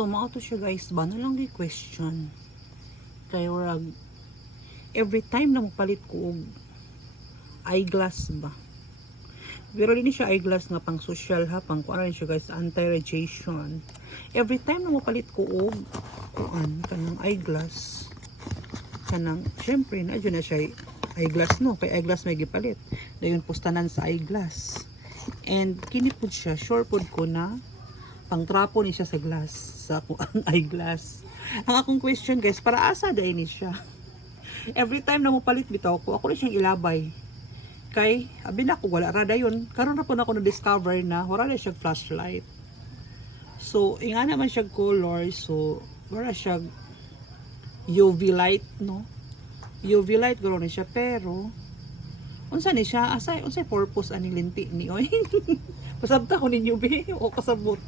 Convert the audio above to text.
So mao to siya guys ba na lang gi question kay rag every time na mopalit ko og eyeglass ba, pero din siya eyeglass nga pang social ha, pang kuan rin siya guys, anti-radiation. Every time na mopalit ko og kuan kanang eyeglass kanang syempre na dyan na siya eyeglass no, kay eyeglass may gipalit dayon pustanan sa eyeglass, and kini pud siya sure pud ko na pang trapo ni siya sa glass sa ang eyeglass. Ang akong question guys, para asa dai ni siya? Every time na mo palit bitaw ko, ako rin siyang ilabay. Kay abi na ko wala ra dayon. Karon ra po na ako na discover na wala na siya flashlight. So inga naman siya color, so wala siya UV light no. UV light garo ni siya, pero unsa ni siya asay unsay purpose ani linti ni oy. Pasabta ko ninyo be o kasabot.